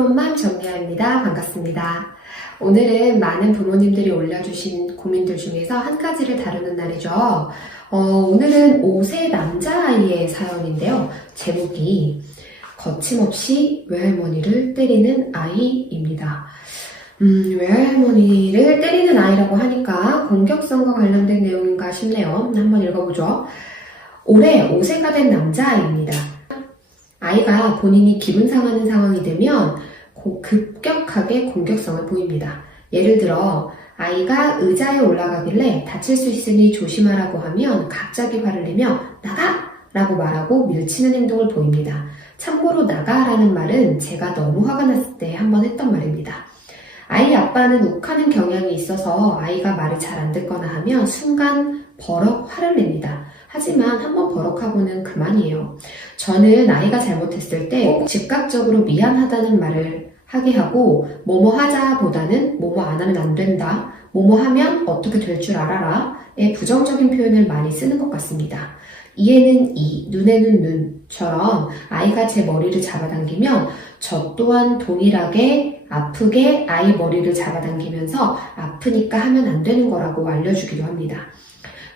푸른맘 정리아입니다. 반갑습니다. 오늘은 많은 부모님들이 올려주신 고민들 중에서 한 가지를 다루는 날이죠. 오늘은 5세 남자아이의 사연인데요. 제목이 거침없이 외할머니를 때리는 아이입니다. 외할머니를 때리는 아이라고 하니까 공격성과 관련된 내용인가 싶네요. 한번 읽어보죠. 올해 5세가 된 남자아이입니다. 아이가 본인이 기분 상하는 상황이 되면 급격하게 공격성을 보입니다. 예를 들어 아이가 의자에 올라가길래 다칠 수 있으니 조심하라고 하면 갑자기 화를 내며 나가! 라고 말하고 밀치는 행동을 보입니다. 참고로 나가라는 말은 제가 너무 화가 났을 때 한번 했던 말입니다. 아이 아빠는 욱하는 경향이 있어서 아이가 말을 잘 안 듣거나 하면 순간 버럭 화를 냅니다. 하지만 한번 버럭하고는 그만이에요. 저는 아이가 잘못했을 때 꼭 즉각적으로 미안하다는 말을 하게 하고 뭐뭐 하자 보다는 뭐뭐 안 하면 안 된다, 뭐뭐 하면 어떻게 될 줄 알아라 의 부정적인 표현을 많이 쓰는 것 같습니다. 이에는 이, 눈에는 눈처럼 아이가 제 머리를 잡아당기면 저 또한 동일하게 아프게 아이 머리를 잡아당기면서 아프니까 하면 안 되는 거라고 알려주기도 합니다.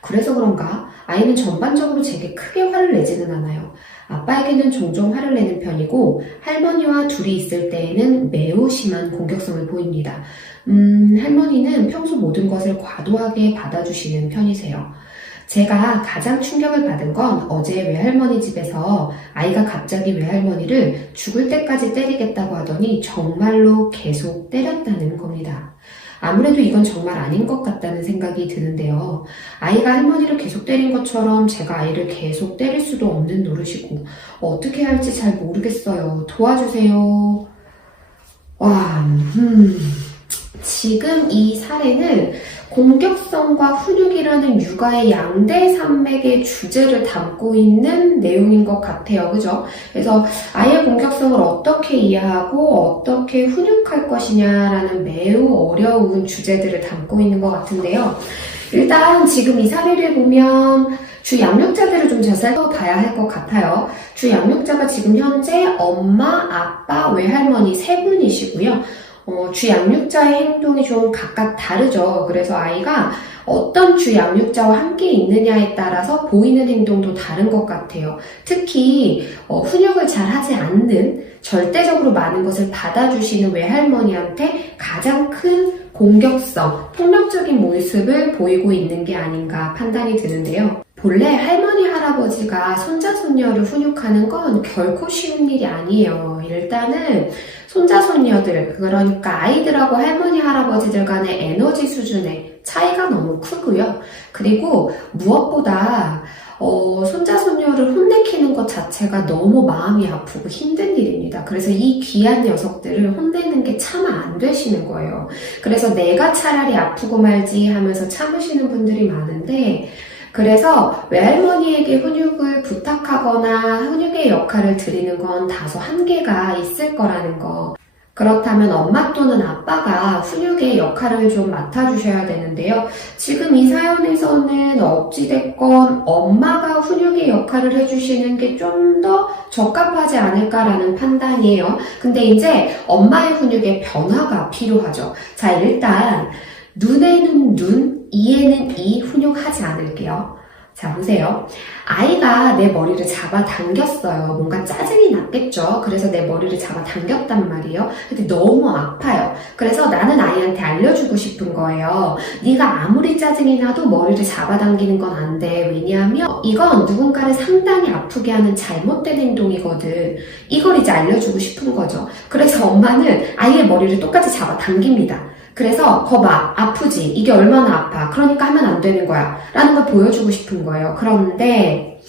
그래서 그런가 아이는 전반적으로 제게 크게 화를 내지는 않아요. 아빠에게는 종종 화를 내는 편이고 할머니와 둘이 있을 때에는 매우 심한 공격성을 보입니다. 할머니는 평소 모든 것을 과도하게 받아주시는 편이세요. 제가 가장 충격을 받은 건 어제 외할머니 집에서 아이가 갑자기 외할머니를 죽을 때까지 때리겠다고 하더니 정말로 계속 때렸다는 겁니다. 아무래도 이건 정말 아닌 것 같다는 생각이 드는데요. 아이가 할머니를 계속 때린 것처럼 제가 아이를 계속 때릴 수도 없는 노릇이고 어떻게 할지 잘 모르겠어요. 도와주세요. 지금 이 사례는 공격성과 훈육이라는 육아의 양대 산맥의 주제를 담고 있는 내용인 것 같아요. 그죠? 그래서 아이의 공격성을 어떻게 이해하고 어떻게 훈육할 것이냐라는 매우 어려운 주제들을 담고 있는 것 같은데요. 일단 지금 이 사례를 보면 주 양육자들을 좀 자세히 봐야 할 것 같아요. 주 양육자가 지금 현재 엄마, 아빠, 외할머니 세 분이시고요. 주 양육자의 행동이 좀 각각 다르죠. 그래서 아이가 어떤 주 양육자와 함께 있느냐에 따라서 보이는 행동도 다른 것 같아요. 특히 훈육을 잘 하지 않는, 절대적으로 많은 것을 받아주시는 외할머니한테 가장 큰 공격성, 폭력적인 모습을 보이고 있는 게 아닌가 판단이 드는데요. 본래 할머니, 할아버지가 손자, 손녀를 훈육하는 건 결코 쉬운 일이 아니에요. 일단은 손자, 손녀들, 그러니까 아이들하고 할머니, 할아버지들 간의 에너지 수준의 차이가 너무 크고요. 그리고 무엇보다 손자, 손녀를 혼내키는 것 자체가 너무 마음이 아프고 힘든 일입니다. 그래서 이 귀한 녀석들을 혼내는 게 참 안 되시는 거예요. 그래서 내가 차라리 아프고 말지 하면서 참으시는 분들이 많은데, 그래서 외할머니에게 훈육을 부탁하거나 훈육의 역할을 드리는 건 다소 한계가 있을 거라는 거. 그렇다면 엄마 또는 아빠가 훈육의 역할을 좀 맡아주셔야 되는데요. 지금 이 사연에서는 어찌됐건 엄마가 훈육의 역할을 해주시는 게 좀 더 적합하지 않을까라는 판단이에요. 근데 이제 엄마의 훈육에 변화가 필요하죠. 자, 일단 눈에는 눈, 이에는 이 훈육하지 않을게요. 자, 보세요. 아이가 내 머리를 잡아당겼어요. 뭔가 짜증이 났겠죠. 그래서 내 머리를 잡아당겼단 말이에요. 근데 너무 아파요. 그래서 나는 아이한테 알려주고 싶은 거예요. 네가 아무리 짜증이 나도 머리를 잡아당기는 건 안 돼. 왜냐하면 이건 누군가를 상당히 아프게 하는 잘못된 행동이거든. 이걸 이제 알려주고 싶은 거죠. 그래서 엄마는 아이의 머리를 똑같이 잡아당깁니다. 그래서 거봐, 아프지? 이게 얼마나 아파? 그러니까 하면 안 되는 거야 라는 걸 보여주고 싶은 거예요. 그런데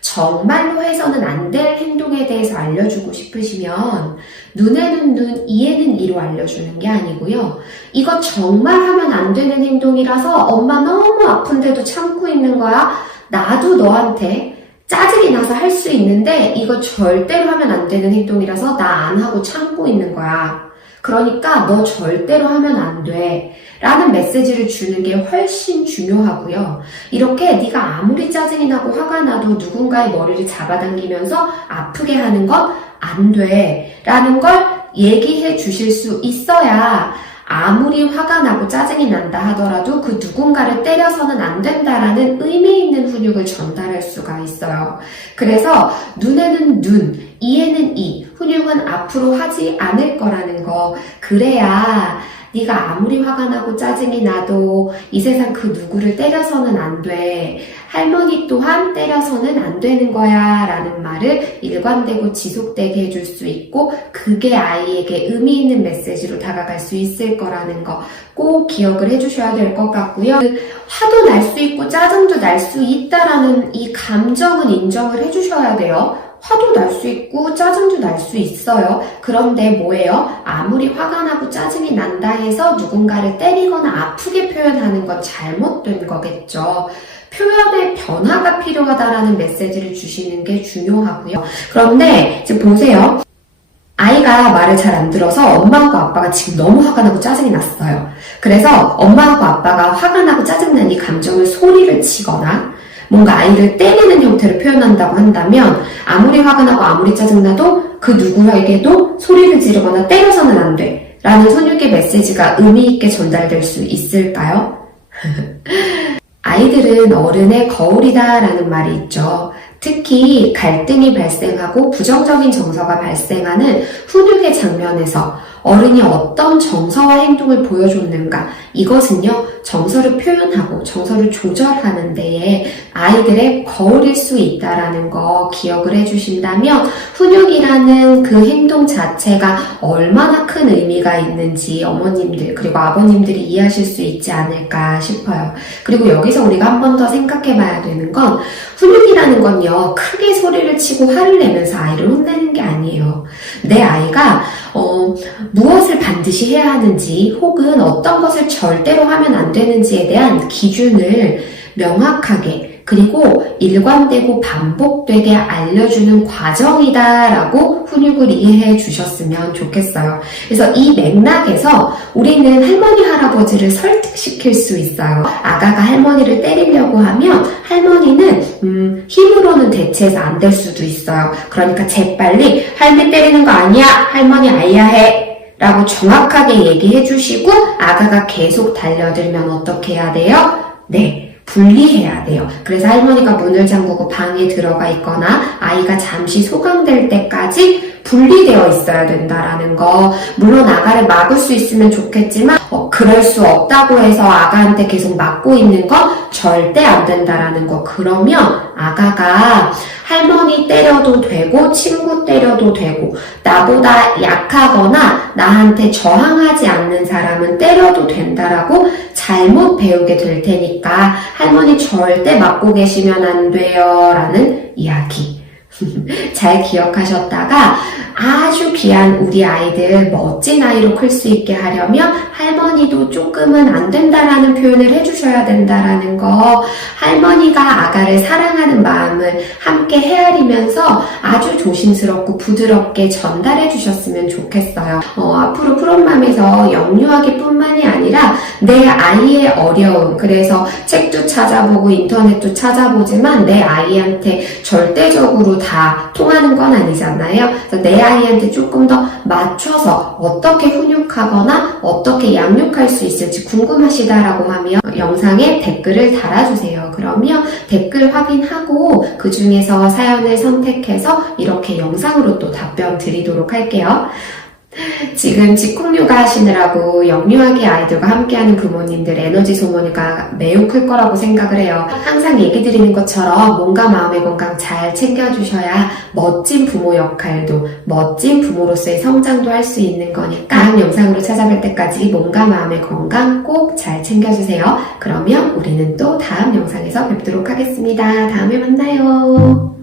정말로 해서는 안 될 행동에 대해서 알려주고 싶으시면 눈에는 눈, 이에는 이로 알려주는 게 아니고요. 이거 정말 하면 안 되는 행동이라서 엄마 너무 아픈데도 참고 있는 거야. 나도 너한테 짜증이 나서 할 수 있는데 이거 절대로 하면 안 되는 행동이라서 나 안 하고 참고 있는 거야. 그러니까 너 절대로 하면 안 돼 라는 메시지를 주는 게 훨씬 중요하고요. 이렇게 네가 아무리 짜증이 나고 화가 나도 누군가의 머리를 잡아당기면서 아프게 하는 건 안 돼 라는 걸 얘기해 주실 수 있어야 아무리 화가 나고 짜증이 난다 하더라도 그 누군가를 때려서는 안 된다라는 의미 있는 훈육을 전달할 수가 있어요. 그래서 눈에는 눈, 이에는 이, 훈육은 앞으로 하지 않을 거라는 거. 그래야 네가 아무리 화가 나고 짜증이 나도 이 세상 그 누구를 때려서는 안 돼. 할머니 또한 때려서는 안 되는 거야 라는 말을 일관되고 지속되게 해줄 수 있고 그게 아이에게 의미 있는 메시지로 다가갈 수 있을 거라는 거 꼭 기억을 해주셔야 될 것 같고요. 화도 날 수 있고 짜증도 날 수 있다라는 이 감정은 인정을 해주셔야 돼요. 화도 날 수 있고 짜증도 날 수 있어요. 그런데 뭐예요? 아무리 화가 나고 짜증이 난다 해서 누군가를 때리거나 아프게 표현하는 건 잘못된 거겠죠. 표현의 변화가 필요하다라는 메시지를 주시는 게 중요하고요. 그런데 이제 보세요. 아이가 말을 잘 안 들어서 엄마하고 아빠가 지금 너무 화가 나고 짜증이 났어요. 그래서 엄마하고 아빠가 화가 나고 짜증난 이 감정을 소리를 치거나 뭔가 아이를 때리는 형태로 표현한다고 한다면 아무리 화가 나고 아무리 짜증나도 그 누구에게도 소리를 지르거나 때려서는 안 돼 라는 훈육의 메시지가 의미 있게 전달될 수 있을까요? 아이들은 어른의 거울이다 라는 말이 있죠. 특히 갈등이 발생하고 부정적인 정서가 발생하는 훈육의 장면에서 어른이 어떤 정서와 행동을 보여줬는가 이것은요 정서를 표현하고 정서를 조절하는 데에 아이들의 거울일 수 있다라는 거 기억을 해주신다면 훈육이라는 그 행동 자체가 얼마나 큰 의미가 있는지 어머님들 그리고 아버님들이 이해하실 수 있지 않을까 싶어요. 그리고 여기서 우리가 한 번 더 생각해 봐야 되는 건 훈육이라는 건요 크게 소리를 치고 화를 내면서 아이를 혼내는 게 아니에요. 내 아이가 무엇을 반드시 해야 하는지 혹은 어떤 것을 절대로 하면 안 되는지에 대한 기준을 명확하게 그리고 일관되고 반복되게 알려주는 과정이다라고 훈육을 이해해 주셨으면 좋겠어요. 그래서 이 맥락에서 우리는 할머니, 할아버지를 설득시킬 수 있어요. 아가가 할머니를 때리려고 하면 할머니는 힘으로는 대체해서 안 될 수도 있어요. 그러니까 재빨리 할머니 때리는 거 아니야. 할머니 알야 해. 라고 정확하게 얘기해 주시고 아가가 계속 달려들면 어떻게 해야 돼요? 네. 분리해야 돼요. 그래서 할머니가 문을 잠그고 방에 들어가 있거나 아이가 잠시 소강될 때까지 분리되어 있어야 된다라는 거. 물론 아가를 막을 수 있으면 좋겠지만 그럴 수 없다고 해서 아가한테 계속 막고 있는 건 절대 안 된다라는 거. 그러면 아가가 할머니 때려도 되고 친구 때려도 되고 나보다 약하거나 나한테 저항하지 않는 사람은 때려도 된다라고 잘못 배우게 될 테니까 할머니 절대 막고 계시면 안 돼요 라는 이야기 잘 기억하셨다가 아주 귀한 우리 아이들 멋진 아이로 클 수 있게 하려면 할머니도 조금은 안 된다라는 표현을 해주셔야 된다라는 거. 할머니가 아가를 사랑하는 마음을 함께 헤아리면서 아주 조심스럽고 부드럽게 전달해 주셨으면 좋겠어요. 앞으로 푸른맘에서 영유아기 뿐만이 아니라 내 아이의 어려움, 그래서 책도 찾아보고 인터넷도 찾아보지만 내 아이한테 절대적으로 다 통하는 건 아니잖아요. 그래서 내 아이한테 조금 더 맞춰서 어떻게 훈육하거나 어떻게 양육할 수 있을지 궁금하시다라고 하면 영상에 댓글을 달아주세요. 그러면 댓글 확인하고 그 중에서 사연을 선택해서 이렇게 영상으로 또 답변 드리도록 할게요. 지금 직콕육아 하시느라고 영유아기 아이들과 함께하는 부모님들 에너지 소모가 매우 클 거라고 생각을 해요. 항상 얘기 드리는 것처럼 몸과 마음의 건강 잘 챙겨주셔야 멋진 부모 역할도 멋진 부모로서의 성장도 할 수 있는 거니까 다음 영상으로 찾아뵐 때까지 몸과 마음의 건강 꼭 잘 챙겨주세요. 그러면 우리는 또 다음 영상에서 뵙도록 하겠습니다. 다음에 만나요.